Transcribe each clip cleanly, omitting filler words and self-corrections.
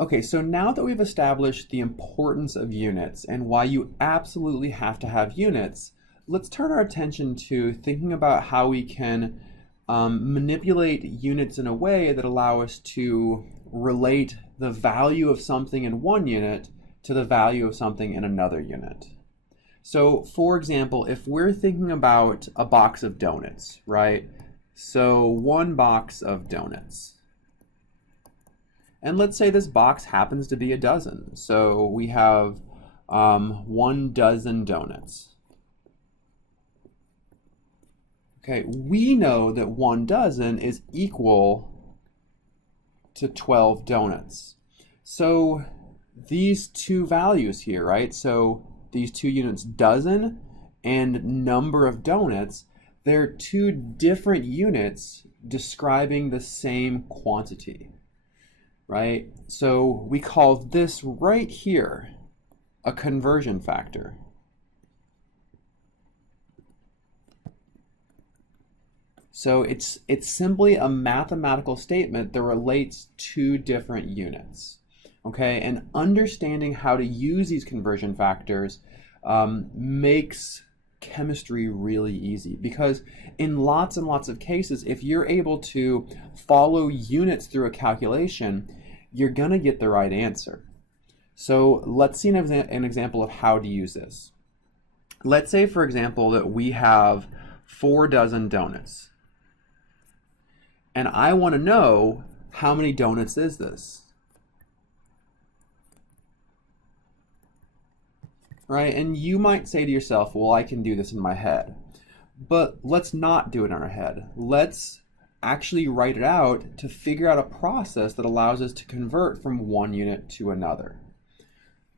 Okay, so now that we've established the importance of units and why you absolutely have to have units, let's turn our attention to thinking about how we can manipulate units in a way that allow us to relate the value of something in one unit to the value of something in another unit. So, for example, if we're thinking about a box of donuts, right? So, one box of donuts. And let's say this box happens to be a dozen. So we have 1 dozen donuts. Okay, we know that 1 dozen is equal to 12 donuts. So these two values here, right? So these two units, dozen and number of donuts, they're two different units describing the same quantity. Right? So we call this right here a conversion factor. So it's simply a mathematical statement that relates two different units. Okay, and understanding how to use these conversion factors makes chemistry really easy, because in lots and lots of cases, if you're able to follow units through a calculation, you're going to get the right answer. So let's see an example of how to use this. Let's say, for example, that we have 4 dozen donuts. And I want to know how many donuts is this? Right? And you might say to yourself, well, I can do this in my head. But let's not do it in our head. Let's actually write it out to figure out a process that allows us to convert from one unit to another.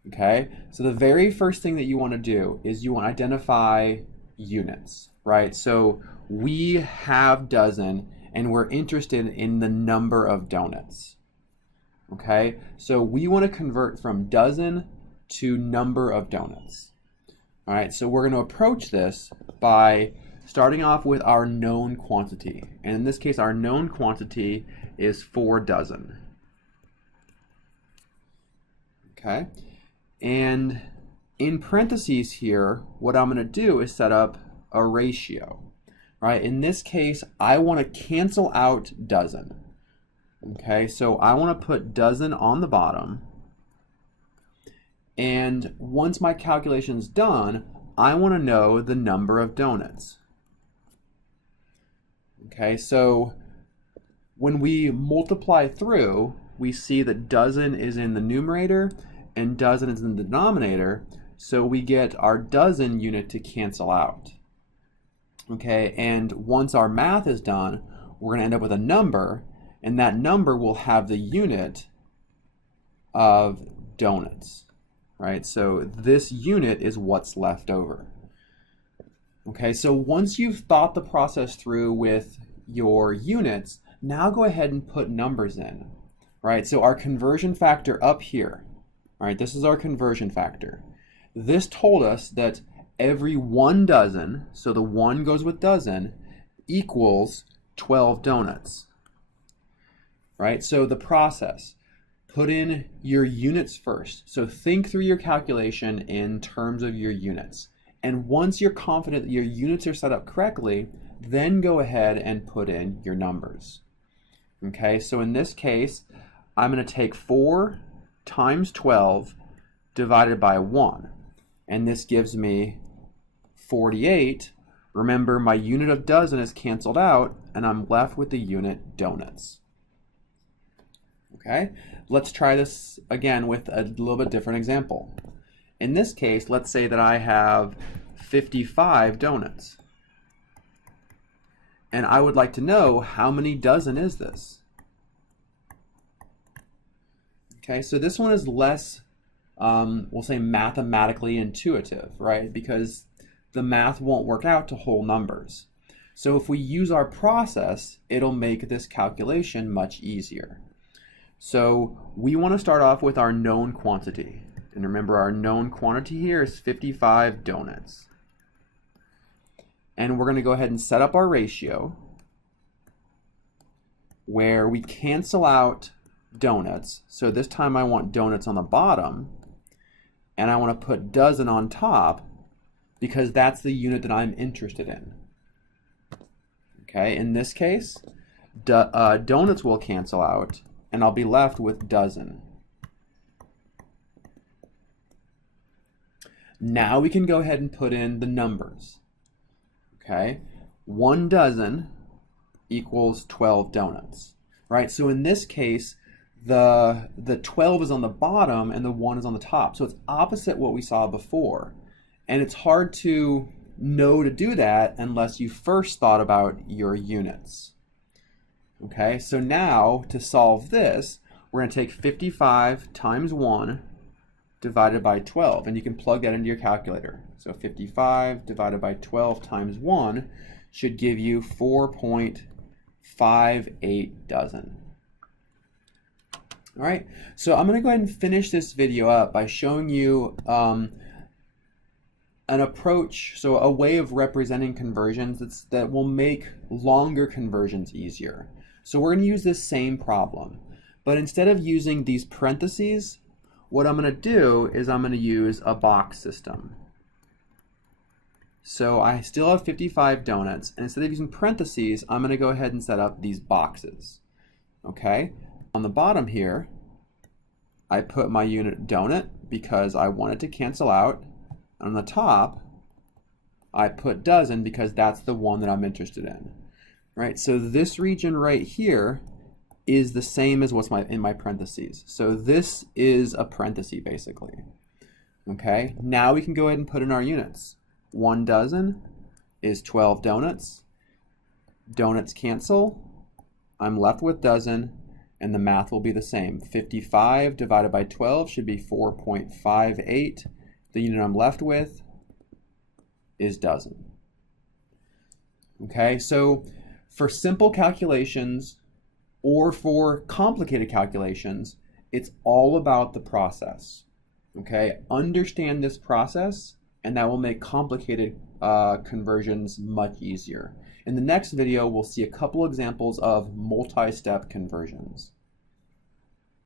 Okay, so the very first thing that you want to do is you want to identify units, right? So we have dozen and we're interested in the number of donuts. Okay, so we want to convert from dozen to number of donuts. All right, so we're going to approach this by starting off with our known quantity. And in this case, our known quantity is 4 dozen. Okay? And in parentheses here, what I'm going to do is set up a ratio. Right? In this case, I want to cancel out dozen. Okay? So I want to put dozen on the bottom. And once my calculation is done, I want to know the number of donuts. Okay, so when we multiply through, we see that dozen is in the numerator and dozen is in the denominator, so we get our dozen unit to cancel out. Okay, and once our math is done, we're going to end up with a number, and that number will have the unit of donuts. Right, so this unit is what's left over. Okay, so once you've thought the process through with your units, now go ahead and put numbers in. Right, so our conversion factor up here, right, this is our conversion factor. This told us that every 1 dozen, so the 1 goes with dozen, equals 12 donuts. Right, so the process. Put in your units first. So think through your calculation in terms of your units. And once you're confident that your units are set up correctly, then go ahead and put in your numbers. Okay, so in this case, I'm going to take 4 times 12 divided by 1. And this gives me 48. Remember, my unit of dozen is canceled out, and I'm left with the unit donuts. Okay, let's try this again with a little bit different example. In this case, let's say that I have 55 donuts. And I would like to know how many dozen is this? Okay, so this one is less, we'll say, mathematically intuitive, right? Because the math won't work out to whole numbers. So if we use our process, it'll make this calculation much easier. So we want to start off with our known quantity. And remember, our known quantity here is 55 donuts. And we're going to go ahead and set up our ratio where we cancel out donuts. So this time I want donuts on the bottom, and I want to put dozen on top because that's the unit that I'm interested in. Okay, in this case, donuts will cancel out, and I'll be left with dozen. Now we can go ahead and put in the numbers. Okay, 1 dozen equals 12 donuts, right? So in this case, the 12 is on the bottom and the 1 is on the top. So it's opposite what we saw before. And it's hard to know to do that unless you first thought about your units. Okay, so now to solve this, we're going to take 55 times 1 divided by 12, and you can plug that into your calculator. So 55 divided by 12 times 1 should give you 4.58 dozen. All right, so I'm going to go ahead and finish this video up by showing you an approach, so a way of representing conversions that will make longer conversions easier. So we're going to use this same problem, but instead of using these parentheses, what I'm going to do is I'm going to use a box system. So I still have 55 donuts, and instead of using parentheses, I'm going to go ahead and set up these boxes. Okay, on the bottom here, I put my unit donut because I want it to cancel out. On the top, I put dozen because that's the one that I'm interested in. Right, so this region right here is the same as what's in my parentheses. So this is a parenthesis basically. Okay, now we can go ahead and put in our units. 1 dozen is 12 donuts. Donuts cancel. I'm left with dozen, and the math will be the same. 55 divided by 12 should be 4.58. The unit I'm left with is dozen. Okay, so for simple calculations or for complicated calculations, it's all about the process. Okay, understand this process, and that will make complicated conversions much easier. In the next video, we'll see a couple examples of multi-step conversions.